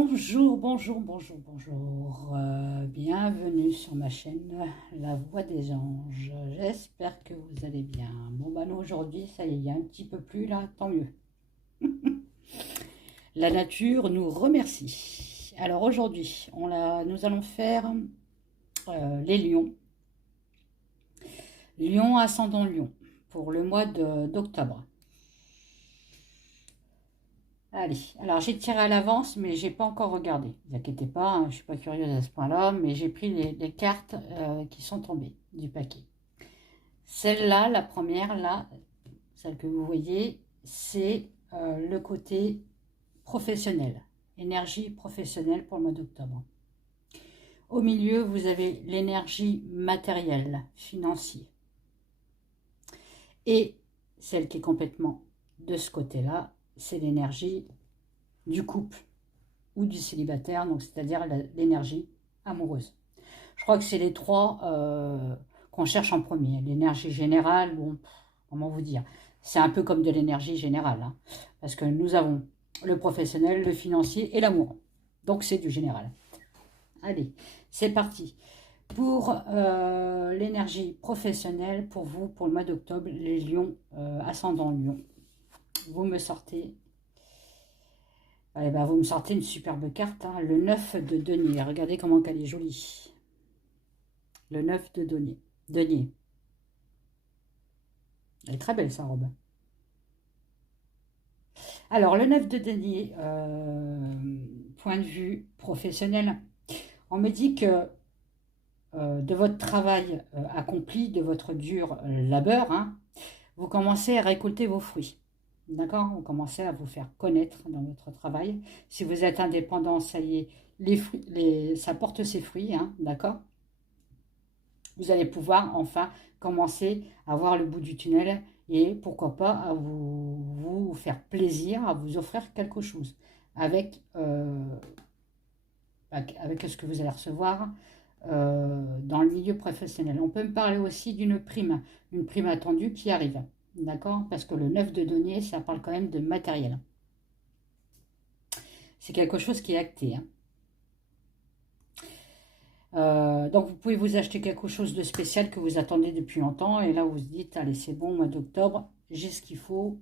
Bonjour, bonjour, bonjour, bonjour. Bienvenue sur ma chaîne La Voix des Anges. J'espère que vous allez bien. Bon, bah nous aujourd'hui, ça y est, il y a un petit peu plus là, tant mieux. La nature nous remercie. Alors aujourd'hui, nous allons faire les lions. Lion ascendant Lion pour le mois d'octobre. Allez, alors j'ai tiré à l'avance, mais j'ai pas encore regardé. Ne vous inquiétez pas, hein, je suis pas curieuse à ce point-là, mais j'ai pris les cartes qui sont tombées du paquet. Celle-là, la première, là, celle que vous voyez, c'est le côté professionnel, énergie professionnelle pour le mois d'octobre. Au milieu, vous avez l'énergie matérielle, financière. Et celle qui est complètement de ce côté-là, c'est l'énergie du couple ou du célibataire, donc c'est-à-dire l'énergie amoureuse. Je crois que c'est les trois qu'on cherche en premier. L'énergie générale, bon, comment vous dire, c'est un peu comme de l'énergie générale, hein, parce que nous avons le professionnel, le financier et l'amour. Donc c'est du général. Allez, c'est parti. Pour l'énergie professionnelle, pour vous, pour le mois d'octobre, les lions, ascendant lion, vous me sortez... Allez, bah, vous me sortez une superbe carte, hein, le 9 de denier. Regardez comment elle est jolie. Le 9 de denier. Elle est très belle, sa robe. Alors, le 9 de denier, point de vue professionnel, on me dit que de votre travail accompli, de votre dur labeur, hein, vous commencez à récolter vos fruits. D'accord? Vous commencez à vous faire connaître dans votre travail. Si vous êtes indépendant, ça y est, ça porte ses fruits, hein, d'accord? Vous allez pouvoir enfin commencer à voir le bout du tunnel et pourquoi pas à vous faire plaisir, à vous offrir quelque chose avec ce que vous allez recevoir dans le milieu professionnel. On peut me parler aussi d'une prime attendue qui arrive. D'accord? Parce que le 9 de denier, ça parle quand même de matériel. C'est quelque chose qui est acté. Hein. Donc vous pouvez vous acheter quelque chose de spécial que vous attendez depuis longtemps. Et là, vous vous dites, allez, c'est bon, mois d'octobre, j'ai ce qu'il faut.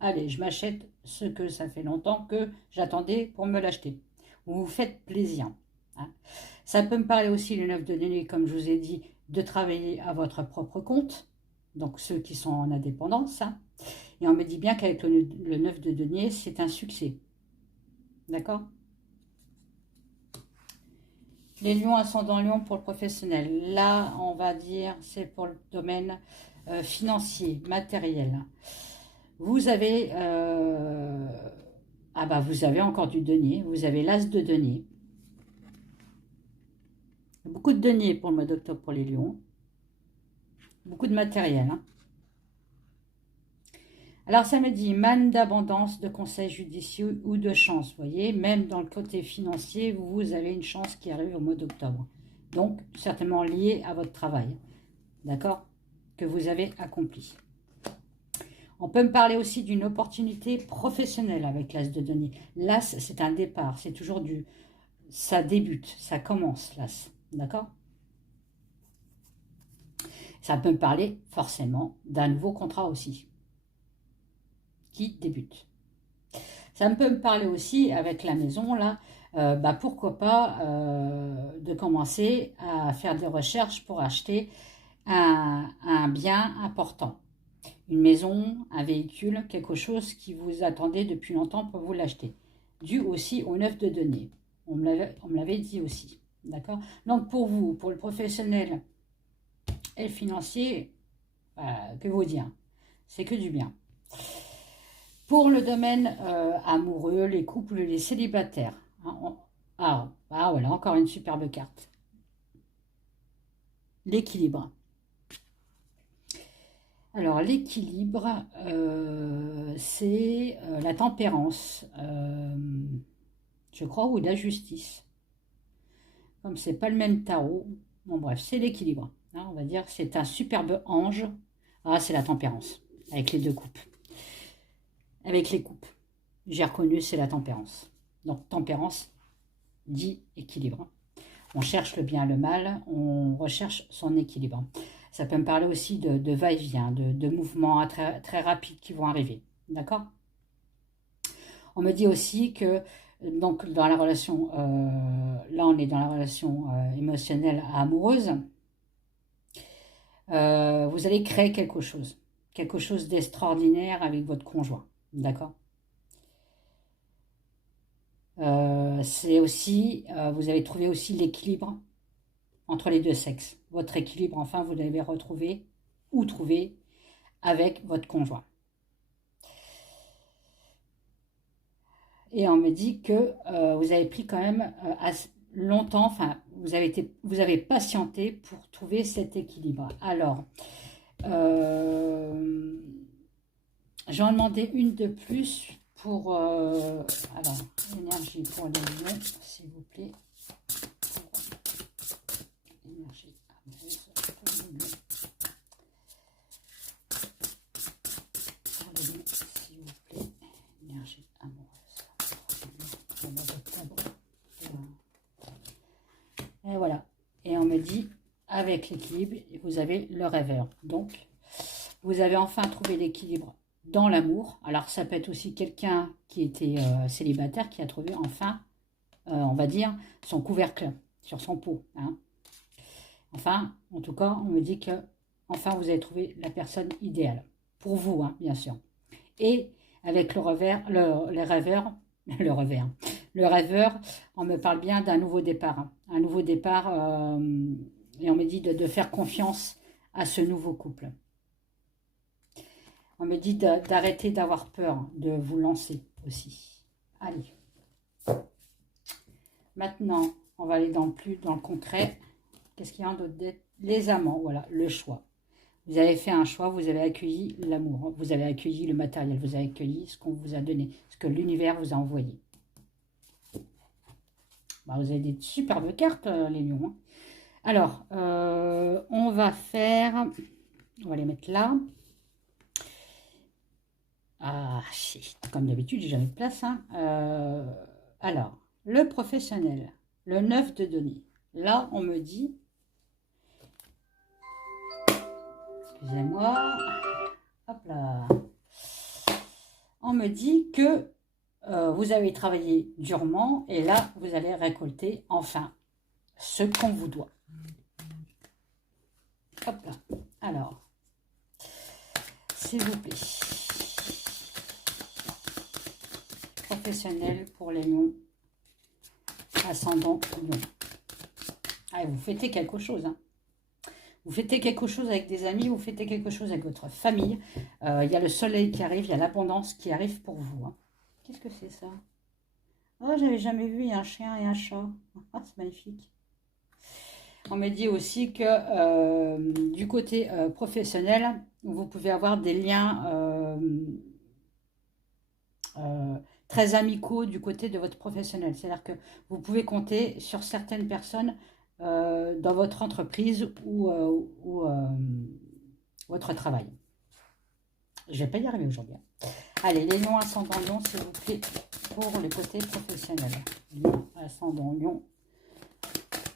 Allez, je m'achète ce que ça fait longtemps que j'attendais pour me l'acheter. Vous vous faites plaisir. Hein. Ça peut me parler aussi, le 9 de denier, comme je vous ai dit, de travailler à votre propre compte. Donc ceux qui sont en indépendance. Hein. Et on me dit bien qu'avec le 9 de denier, c'est un succès. D'accord? Les lions ascendant lion pour le professionnel. Là, on va dire, c'est pour le domaine financier, matériel. Vous avez... vous avez encore du denier. Vous avez l'as de denier. Beaucoup de denier pour le mois d'octobre pour les lions. Beaucoup de matériel. Hein. Alors, ça me dit manne d'abondance, de conseils judicieux ou de chance. Vous voyez, même dans le côté financier, vous avez une chance qui arrive au mois d'octobre. Donc, certainement lié à votre travail. D'accord? Que vous avez accompli. On peut me parler aussi d'une opportunité professionnelle avec l'as de denier. L'as, c'est un départ. C'est toujours ça débute, ça commence, l'as. D'accord? Ça peut me parler forcément d'un nouveau contrat aussi. Qui débute. Ça peut me parler aussi avec la maison, là, pourquoi pas de commencer à faire des recherches pour acheter un bien important. Une maison, un véhicule, quelque chose qui vous attendait depuis longtemps pour vous l'acheter. Dû aussi au 9 de denier. On me l'avait dit aussi. D'accord? Donc pour vous, pour le professionnel et le financier, que vous dire? C'est que du bien. Pour le domaine amoureux, les couples, les célibataires. Hein, voilà, encore une superbe carte. L'équilibre. Alors, l'équilibre, c'est la tempérance, je crois, ou la justice. Comme c'est pas le même tarot, bon bref, c'est l'équilibre. Hein, on va dire c'est un superbe ange. Ah, c'est la tempérance, avec les deux coupes. Avec les coupes. J'ai reconnu, c'est la tempérance. Donc, tempérance dit équilibre. On cherche le bien et le mal, on recherche son équilibre. Ça peut me parler aussi de va-et-vient, de mouvements très, très rapides qui vont arriver. D'accord? On me dit aussi que, donc, dans la relation, là, on est dans la relation émotionnelle amoureuse, vous allez créer quelque chose d'extraordinaire avec votre conjoint. D'accord? C'est aussi, vous avez trouvé aussi l'équilibre entre les deux sexes. Votre équilibre, enfin, vous l'avez retrouvé ou trouvé avec votre conjoint. Et on me dit que vous avez pris quand même assez longtemps, enfin, vous avez patienté pour trouver cet équilibre. Alors, je vais en demander une de plus pour, alors, énergie pour les lions, s'il vous plaît. Énergie amoureuse pour les lions. Pour les lions, s'il vous plaît. Énergie amoureuse. Et voilà. Et on me dit, avec l'équilibre, vous avez le rêveur. Donc, vous avez enfin trouvé l'équilibre dans l'amour. Alors, ça peut être aussi quelqu'un qui était célibataire, qui a trouvé enfin, on va dire, son couvercle sur son pot. Hein. Enfin, en tout cas, on me dit que enfin, vous avez trouvé la personne idéale. Pour vous, hein, bien sûr. Et avec le revers, les rêveurs, le rêveur, on me parle bien d'un nouveau départ. Hein. Un nouveau départ, et on me dit de faire confiance à ce nouveau couple. On me dit d'arrêter d'avoir peur, de vous lancer aussi. Allez. Maintenant, on va aller dans le concret. Qu'est-ce qu'il y a d'autre? Les amants, voilà, le choix. Vous avez fait un choix, vous avez accueilli l'amour, vous avez accueilli le matériel, vous avez accueilli ce qu'on vous a donné, ce que l'univers vous a envoyé. Bah, vous avez des superbes cartes, les lions. Hein. Alors, on va les mettre là. Ah, comme d'habitude, j'ai jamais de place. Hein. Alors, le professionnel, le 9 de denier. Là, on me dit, excusez-moi, hop là, on me dit que vous avez travaillé durement et là, vous allez récolter enfin ce qu'on vous doit. Hop là. Alors, s'il vous plaît. Professionnel pour les lions. Ascendant lion. Ah, vous fêtez quelque chose. Hein. Vous fêtez quelque chose avec des amis, vous fêtez quelque chose avec votre famille. Il y a le soleil qui arrive, il y a l'abondance qui arrive pour vous. Hein. Qu'est-ce que c'est ça? Oh, j'avais jamais vu, il y a un chien et un chat. Ah, c'est magnifique. On me dit aussi que du côté professionnel, vous pouvez avoir des liens très amicaux du côté de votre professionnel. C'est-à-dire que vous pouvez compter sur certaines personnes dans votre entreprise ou votre travail. Je ne vais pas y arriver aujourd'hui. Allez, les lions ascendant lion, s'il vous plaît, pour le côté professionnel. Lion ascendant lion,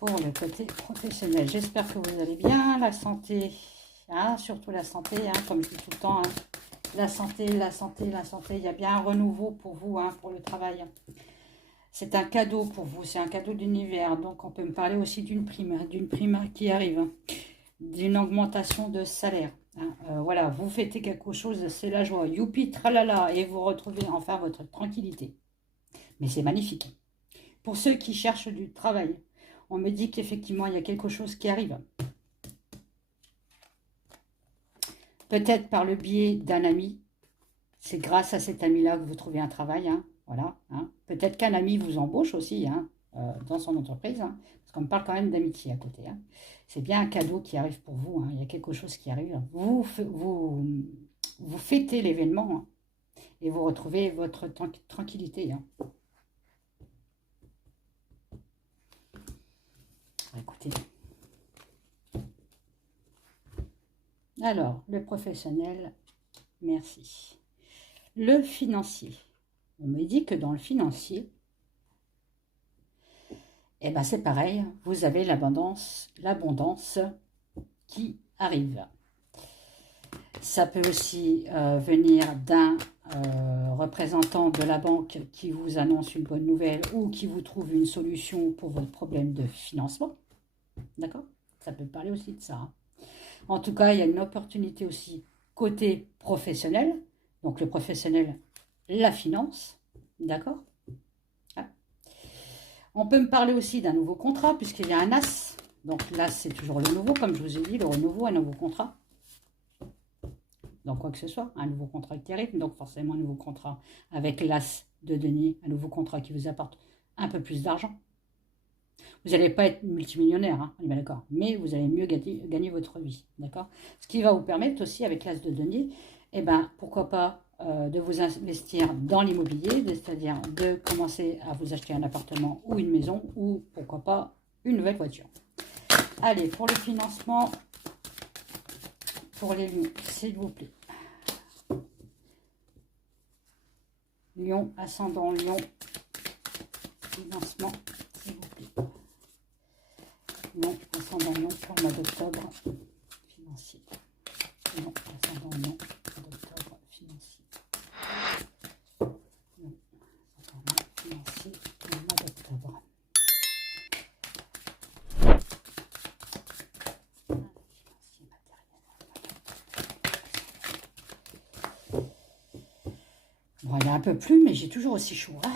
pour le côté professionnel. J'espère que vous allez bien. La santé, hein, surtout la santé, hein, comme je dis tout le temps. Hein. La santé, la santé, la santé. Il y a bien un renouveau pour vous, hein, pour le travail. C'est un cadeau pour vous, c'est un cadeau d'univers. Donc, on peut me parler aussi d'une prime qui arrive, hein, d'une augmentation de salaire. Hein. Voilà, vous fêtez quelque chose, c'est la joie. Youpi, tralala, et vous retrouvez enfin votre tranquillité. Mais c'est magnifique. Pour ceux qui cherchent du travail, on me dit qu'effectivement, il y a quelque chose qui arrive. Peut-être par le biais d'un ami. C'est grâce à cet ami-là que vous trouvez un travail. Hein. Voilà. Hein. Peut-être qu'un ami vous embauche aussi hein, dans son entreprise. Hein, parce qu'on me parle quand même d'amitié à côté. Hein. C'est bien un cadeau qui arrive pour vous. Hein. Il y a quelque chose qui arrive. Vous fêtez l'événement hein, et vous retrouvez votre tranquillité. Hein. Écoutez. Alors, le professionnel, merci. Le financier. On me dit que dans le financier, Et ben c'est pareil, vous avez l'abondance qui arrive. Ça peut aussi venir d'un représentant de la banque qui vous annonce une bonne nouvelle ou qui vous trouve une solution pour votre problème de financement. D'accord? Ça peut parler aussi de ça. Hein. En tout cas, il y a une opportunité aussi côté professionnel. Donc le professionnel, la finance. D'accord? Ah. On peut me parler aussi d'un nouveau contrat puisqu'il y a un as. Donc l'as, c'est toujours le nouveau. Comme je vous ai dit, le renouveau, un nouveau contrat. Donc quoi que ce soit, un nouveau contrat qui arrive. Donc forcément un nouveau contrat avec l'as de denier. Un nouveau contrat qui vous apporte un peu plus d'argent. Vous n'allez pas être multimillionnaire, hein, on est bien d'accord, mais vous allez mieux gagner votre vie, d'accord? Ce qui va vous permettre aussi, avec l'as de denier, eh ben, pourquoi pas de vous investir dans l'immobilier, c'est-à-dire de commencer à vous acheter un appartement ou une maison, ou pourquoi pas une nouvelle voiture. Allez, pour le financement, pour les lions, s'il vous plaît. Lion, ascendant Lion, financement, s'il vous plaît. Non, ascendant non pour le mois d'octobre financier. Non, ascendant non, mois d'octobre financier. Non, ascendant non financier pour le mois d'octobre. Financier matériel. Bon, il y a un peu plus, mais j'ai toujours aussi chaud. Hein.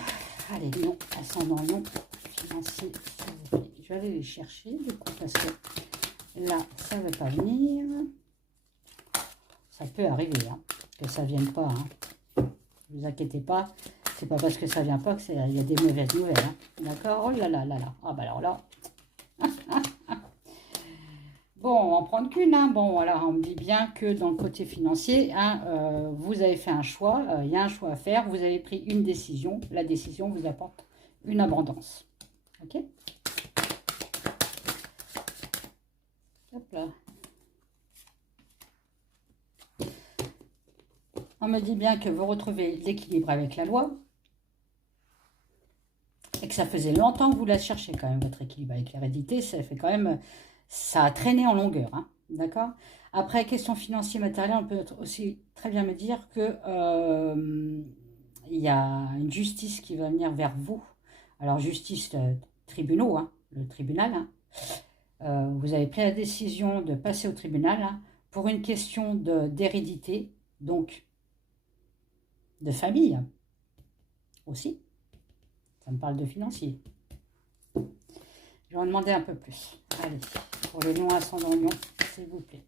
Allez, non, ascendant non, financier, s'il vous plaît. Je vais aller les chercher, du coup, parce que là, ça ne veut pas venir. Ça peut arriver, hein, que ça ne vienne pas. Hein. Ne vous inquiétez pas. C'est pas parce que ça ne vient pas qu'il y a des mauvaises nouvelles. Hein. D'accord? Oh là là là là. Ah bah alors là. Bon, on va en prendre qu'une. Hein. Bon, voilà, on me dit bien que dans le côté financier, hein, vous avez fait un choix. Il y a un choix à faire. Vous avez pris une décision. La décision vous apporte une abondance. Ok? Hop là. On me dit bien que vous retrouvez l'équilibre avec la loi et que ça faisait longtemps que vous la cherchez quand même, votre équilibre avec l'hérédité. Ça fait quand même, ça a traîné en longueur, hein, d'accord? Après, question financière matérielle, on peut aussi très bien me dire que il y a une justice qui va venir vers vous. Alors, justice, tribunaux, hein, le tribunal, hein. Vous avez pris la décision de passer au tribunal hein, pour une question d'hérédité, donc de famille aussi. Ça me parle de financier. Je vais en demander un peu plus. Allez, pour les lions ascendant lion, s'il vous plaît.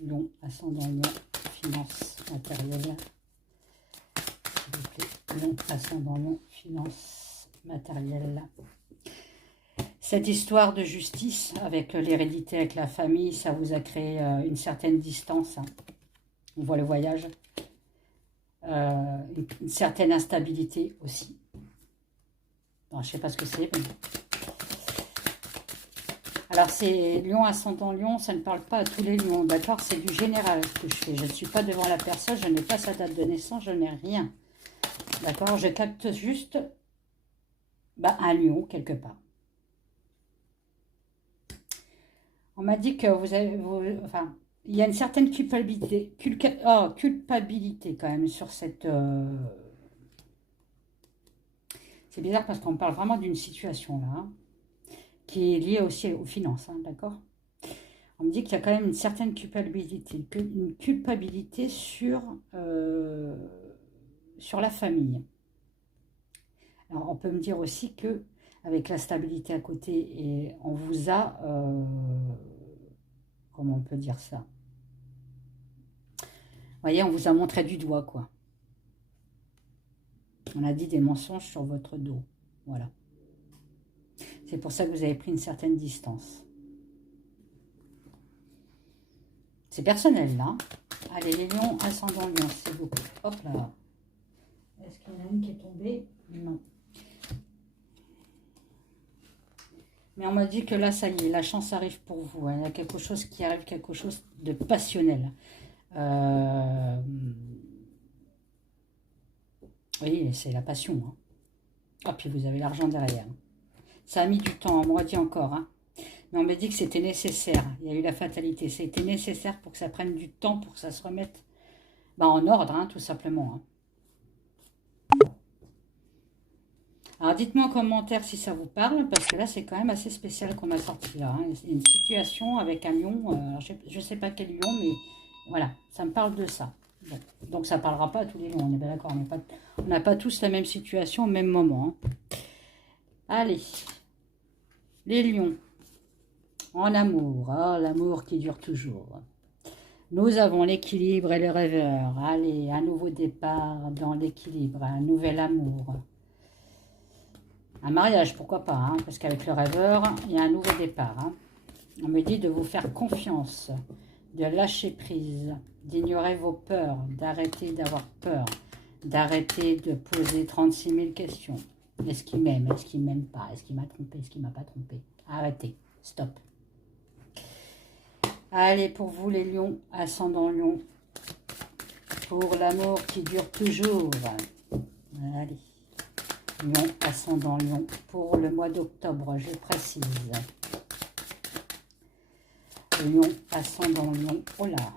Lion ascendant lion, finance matérielle. S'il vous plaît. Lion ascendant lion, finance matérielle. Cette histoire de justice avec l'hérédité, avec la famille, ça vous a créé une certaine distance. Hein. On voit le voyage. Une certaine instabilité aussi. Bon, je ne sais pas ce que c'est. Mais... Alors, c'est Lion, ascendant Lion, ça ne parle pas à tous les lions. D'accord? C'est du général ce que je fais. Je ne suis pas devant la personne, je n'ai pas sa date de naissance, je n'ai rien. D'accord? Je capte juste un lion quelque part. On m'a dit que vous avez... enfin, il y a une certaine culpabilité, culpabilité quand même sur cette... C'est bizarre parce qu'on parle vraiment d'une situation là, hein, qui est liée aussi aux finances, hein, d'accord? On me dit qu'il y a quand même une certaine culpabilité sur la famille. Alors, on peut me dire aussi que avec la stabilité à côté, et on vous a... comment on peut dire ça? Vous voyez, on vous a montré du doigt, quoi. On a dit des mensonges sur votre dos. Voilà. C'est pour ça que vous avez pris une certaine distance. C'est personnel, là. Allez, les lions, ascendant lion, s'il vous plaît. Hop là. Est-ce qu'il y en a une qui est tombée? Non. Mais on m'a dit que là, ça y est, la chance arrive pour vous. Hein. Il y a quelque chose qui arrive, quelque chose de passionnel. Oui, c'est la passion. Hein. Ah, puis vous avez l'argent derrière. Ça a mis du temps, on me redit encore. Hein. Mais on m'a dit que c'était nécessaire. Il y a eu la fatalité. C'était nécessaire pour que ça prenne du temps, pour que ça se remette en ordre, hein, tout simplement. Hein. Alors dites-moi en commentaire si ça vous parle, parce que là c'est quand même assez spécial qu'on a sorti là. Hein. C'est une situation avec un lion, je ne sais pas quel lion, mais voilà, ça me parle de ça. Bon. Donc ça ne parlera pas à tous les lions, on est bien d'accord, on n'a pas tous la même situation au même moment. Hein. Allez, les lions, en amour, oh, l'amour qui dure toujours. Nous avons l'équilibre et le rêveur. Allez, un nouveau départ dans l'équilibre, un nouvel amour. Un mariage, pourquoi pas, hein, parce qu'avec le rêveur, il y a un nouveau départ. Hein. On me dit de vous faire confiance, de lâcher prise, d'ignorer vos peurs, d'arrêter d'avoir peur, d'arrêter de poser 36 000 questions. Est-ce qu'il m'aime? Est-ce qu'il ne m'aime pas? Est-ce qu'il m'a trompé? Est-ce qu'il ne m'a pas trompé? Arrêtez, stop. Allez, pour vous les lions, ascendant lion, pour l'amour qui dure toujours. Allez. Lion, ascendant lion, pour le mois d'octobre, je précise. Lion, ascendant lion, oh là,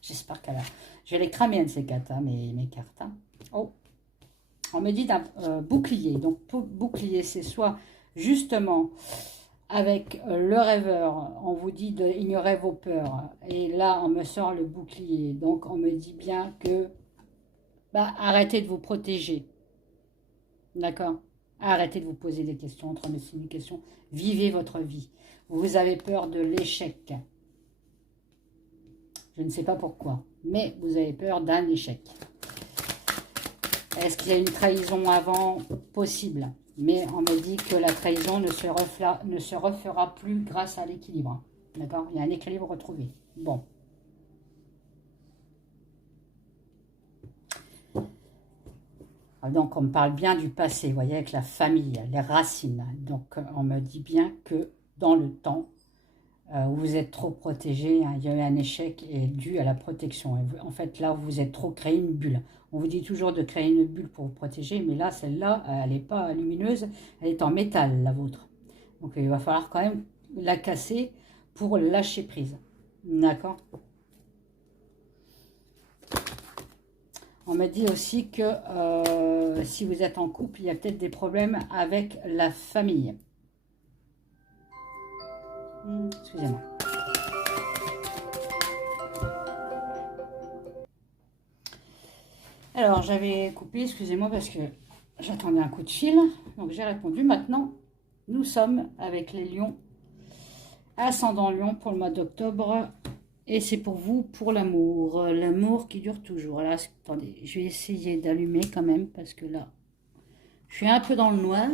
j'espère qu'elle a... Je vais les cramer, un de ces quatre, hein, mes cartes. Hein. Oh, on me dit d'un bouclier, donc bouclier, c'est soit justement avec le rêveur, on vous dit d'ignorer vos peurs, et là, on me sort le bouclier, donc on me dit bien que, arrêtez de vous protéger. D'accord? Arrêtez de vous poser des questions, 36 000 questions. Vivez votre vie. Vous avez peur de l'échec. Je ne sais pas pourquoi, mais vous avez peur d'un échec. Est-ce qu'il y a une trahison avant? Possible. Mais on me dit que la trahison ne se refera plus grâce à l'équilibre. D'accord? Il y a un équilibre retrouvé. Bon. Donc, on me parle bien du passé, vous voyez, avec la famille, les racines. Donc, on me dit bien que dans le temps, où vous êtes trop protégé, hein, il y a eu un échec et dû à la protection. Et en fait, là, vous êtes trop créé une bulle. On vous dit toujours de créer une bulle pour vous protéger, mais là, celle-là, elle n'est pas lumineuse, elle est en métal, la vôtre. Donc, il va falloir quand même la casser pour lâcher prise. D'accord? On me dit aussi que si vous êtes en couple, il y a peut-être des problèmes avec la famille. Excusez-moi. Alors, j'avais coupé, excusez-moi, parce que j'attendais un coup de fil. Donc, j'ai répondu. Maintenant, nous sommes avec les lions, ascendant lion pour le mois d'octobre. Et c'est pour vous, pour l'amour. L'amour qui dure toujours. Là, attendez, je vais essayer d'allumer quand même, parce que là, je suis un peu dans le noir.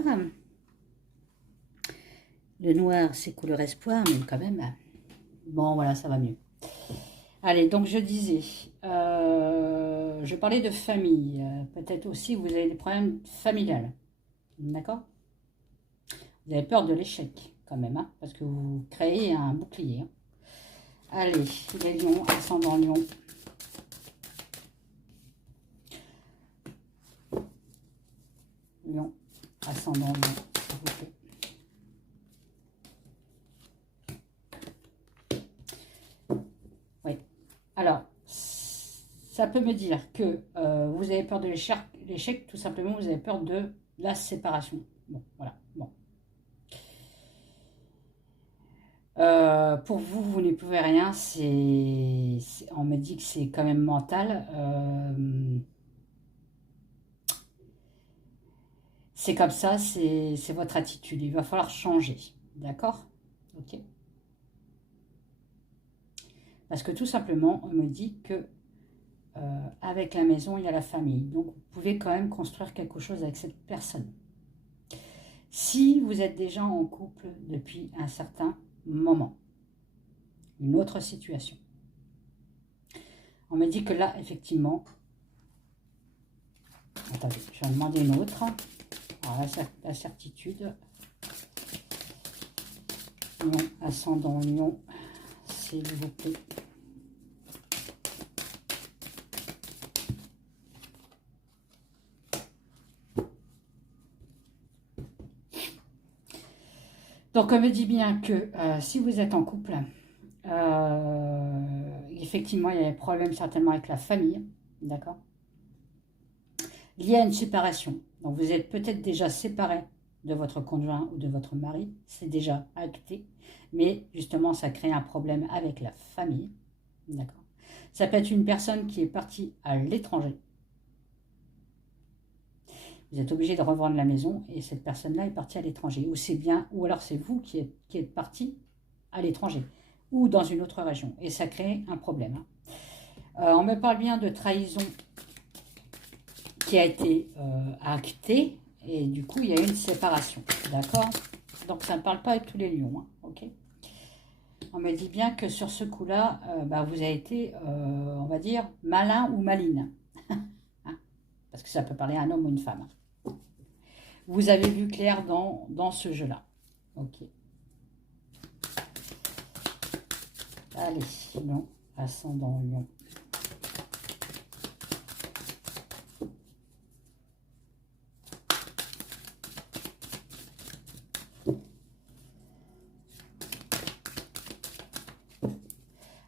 Le noir, c'est couleur espoir, mais quand même, bon, voilà, ça va mieux. Allez, donc je disais, je parlais de famille. Peut-être aussi vous avez des problèmes familiales. D'accord? Vous avez peur de l'échec, quand même, hein, parce que vous créez un bouclier. Hein. Allez, les lions, ascendant lion. Lion, ascendant lion, s'il vous plaît. Oui. Alors, ça peut me dire que vous avez peur de l'échec, tout simplement, vous avez peur de la séparation. Bon, voilà. Bon. Pour vous, vous n'y pouvez rien. On me dit que c'est quand même mental. C'est comme ça, c'est votre attitude. Il va falloir changer. D'accord? Ok. Parce que tout simplement, on me dit que avec la maison, il y a la famille. Donc, vous pouvez quand même construire quelque chose avec cette personne. Si vous êtes déjà en couple depuis un certain moment, une autre situation. On me dit que là, effectivement, attendez, je vais en demander une autre. Alors, la certitude. Lion, ascendant lion, s'il vous plaît. Donc, on me dit bien que si vous êtes en couple, effectivement, il y a des problèmes certainement avec la famille, d'accord? Lié à une séparation. Donc, vous êtes peut-être déjà séparé de votre conjoint ou de votre mari, c'est déjà acté, mais justement, ça crée un problème avec la famille, d'accord? Ça peut être une personne qui est partie à l'étranger. Vous êtes obligé de revendre la maison et cette personne-là est partie à l'étranger. Ou c'est bien, ou alors c'est vous qui êtes parti à l'étranger ou dans une autre région. Et ça crée un problème. On me parle bien de trahison qui a été actée et du coup il y a eu une séparation. D'accord? Donc ça ne parle pas avec tous les lions. Hein, ok? On me dit bien que sur ce coup-là, vous avez été, on va dire, malin ou maline. Hein, parce que ça peut parler à un homme ou une femme. Vous avez vu clair dans ce jeu-là. Ok. Allez, Lion, ascendant Lion.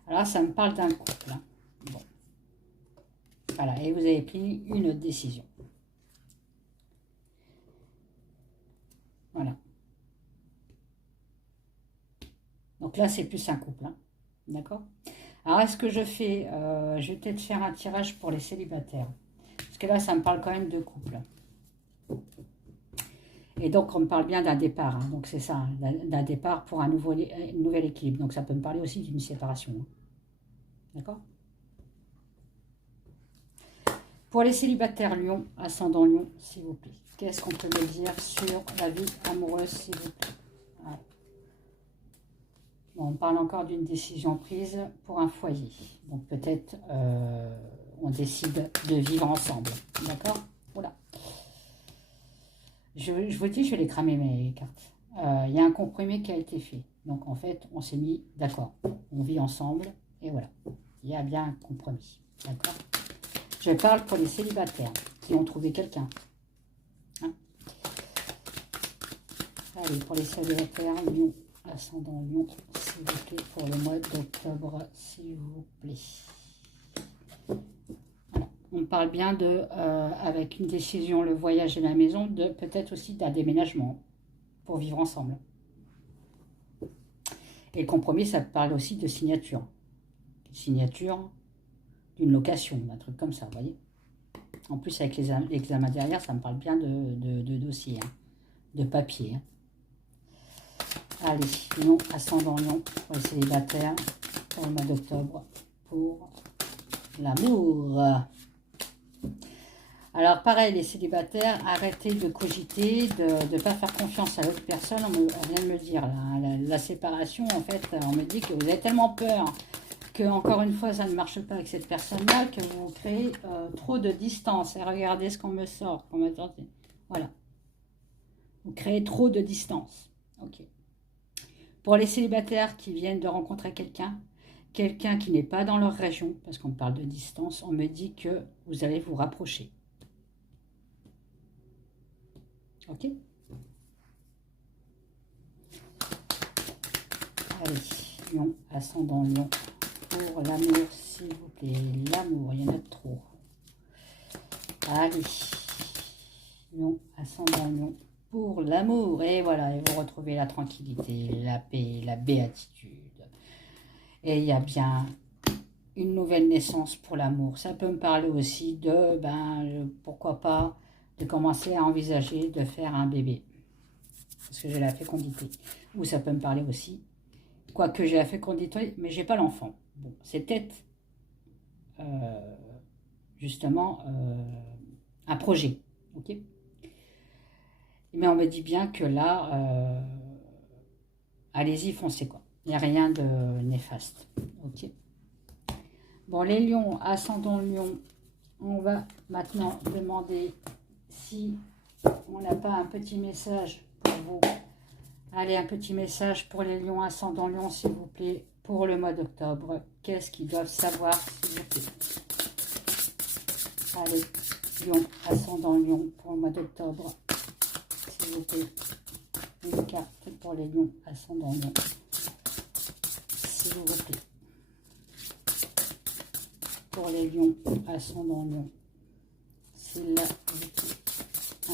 Alors, ça me parle d'un couple. Hein. Bon. Voilà, et vous avez pris une décision. Voilà. Donc là, c'est plus un couple. Hein. D'accord? Alors, est-ce que je fais... je vais peut-être faire un tirage pour les célibataires. Parce que là, ça me parle quand même de couple. Et donc, on me parle bien d'un départ. Hein. Donc, c'est ça, hein, d'un départ pour un nouvel équilibre. Donc, ça peut me parler aussi d'une séparation. Hein. D'accord? Pour les célibataires Lion, ascendant Lion, s'il vous plaît. Qu'est-ce qu'on peut me dire sur la vie amoureuse, s'il vous plaît? Ouais. Bon, on parle encore d'une décision prise pour un foyer. Donc peut-être on décide de vivre ensemble. D'accord? Voilà. Je vous dis, je vais les cramer mes cartes. Il y a un compromis qui a été fait. Donc en fait, on s'est mis d'accord. On vit ensemble et voilà. Il y a bien un compromis. D'accord? Je parle pour les célibataires qui ont trouvé quelqu'un. Hein? Allez, pour les célibataires, Lion, ascendant Lion, s'il vous plaît, pour le mois d'octobre, s'il vous plaît. Voilà. On parle bien de, avec une décision, le voyage et la maison, de peut-être aussi d'un déménagement pour vivre ensemble. Et le compromis, ça parle aussi de signature. Signature d'une location, un truc comme ça, vous voyez. En plus, avec l'examen derrière, ça me parle bien de dossier, hein, de papier. Hein. Allez, Lion, ascendant Lion, pour les célibataires, pour le mois d'octobre, pour l'amour. Alors, pareil, les célibataires, arrêtez de cogiter, de ne pas faire confiance à l'autre personne. On vient de me dire, là, la séparation, en fait, on me dit que vous avez tellement peur que, encore une fois, ça ne marche pas avec cette personne-là, que vous créez trop de distance. Et regardez ce qu'on me sort. Voilà. Vous créez trop de distance. Ok. Pour les célibataires qui viennent de rencontrer quelqu'un qui n'est pas dans leur région, parce qu'on parle de distance, on me dit que vous allez vous rapprocher. Ok? Allez, Lion, ascendant Lion, pour l'amour, s'il vous plaît. L'amour, il y en a trop. Allez, Lion, ascendant Lion, pour l'amour. Et voilà, et vous retrouvez la tranquillité, la paix, la béatitude. Et il y a bien une nouvelle naissance pour l'amour. Ça peut me parler aussi de, pourquoi pas, de commencer à envisager de faire un bébé. Parce que j'ai la fécondité. Ou ça peut me parler aussi, quoique j'ai la fécondité, mais j'ai pas l'enfant. Bon, c'est peut-être, justement, un projet. Ok ? Mais on me dit bien que là, allez-y, foncez quoi. Il n'y a rien de néfaste. Ok. Bon, les lions, ascendant lion, on va maintenant demander si on n'a pas un petit message pour vous. Allez, un petit message pour les lions, ascendant lion, s'il vous plaît, pour le mois d'octobre. Qu'est-ce qu'ils doivent savoir, s'il vous plaît? Allez, lion, ascendant lion, pour le mois d'octobre, s'il vous plaît. une carte pour les lions, ascendant lion, s'il vous plaît. Pour les lions, ascendant lion, s'il vous plaît.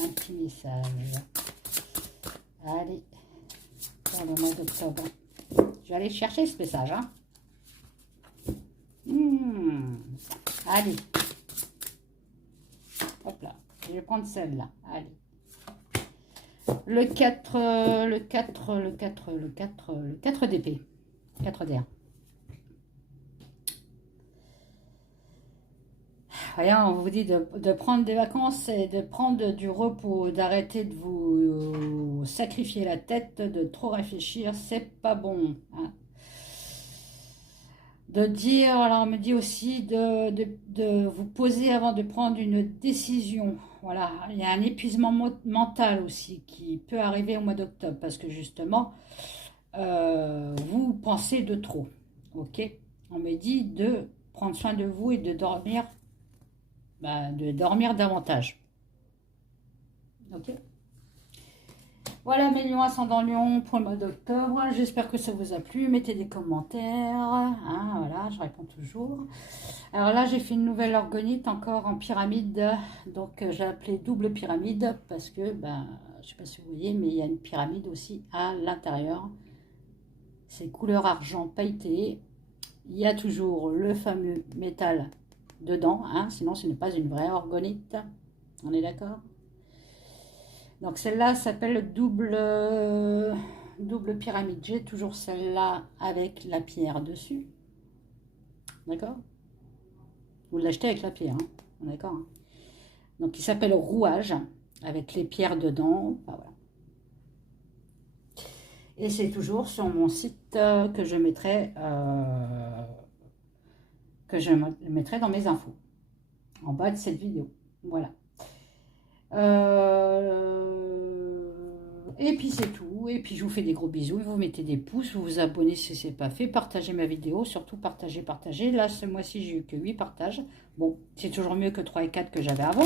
Un petit message. Allez, pour le mois d'octobre. Je vais aller chercher ce message. Hein. Allez. Hop là. Je vais prendre celle-là. Allez. Le 4 d'épée. 4 d'air. Rien, on vous dit de prendre des vacances et de prendre du repos, d'arrêter de vous sacrifier la tête, de trop réfléchir, c'est pas bon. Hein. De dire, alors on me dit aussi de vous poser avant de prendre une décision. Voilà, il y a un épuisement mental aussi qui peut arriver au mois d'octobre parce que justement, vous pensez de trop. Ok, on me dit de prendre soin de vous et de dormir davantage. Ok. Voilà mes lions ascendant lion pour le mois d'octobre. J'espère que ça vous a plu. Mettez des commentaires. Hein, voilà, je réponds toujours. Alors là, j'ai fait une nouvelle orgonite encore en pyramide. Donc j'ai appelé double pyramide parce que, je ne sais pas si vous voyez, mais il y a une pyramide aussi à l'intérieur. C'est couleur argent pailleté. Il y a toujours le fameux métal dedans, hein, sinon ce n'est pas une vraie orgonite. On est d'accord? Donc celle-là s'appelle double pyramide. J'ai toujours celle-là avec la pierre dessus. D'accord? Vous l'achetez avec la pierre, hein, d'accord? Hein. Donc il s'appelle rouage, avec les pierres dedans. Enfin, voilà. Et c'est toujours sur mon site que je mettrai dans mes infos, en bas de cette vidéo. Voilà. Et puis c'est tout. Et puis je vous fais des gros bisous. Vous mettez des pouces, vous vous abonnez si ce n'est pas fait. Partagez ma vidéo, surtout partagez. Là, ce mois-ci, j'ai eu que 8 partages. Bon, c'est toujours mieux que 3 et 4 que j'avais avant.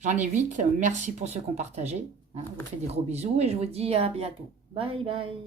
J'en ai 8. Merci pour ceux qui ont partagé. Hein, je vous fais des gros bisous et je vous dis à bientôt. Bye bye.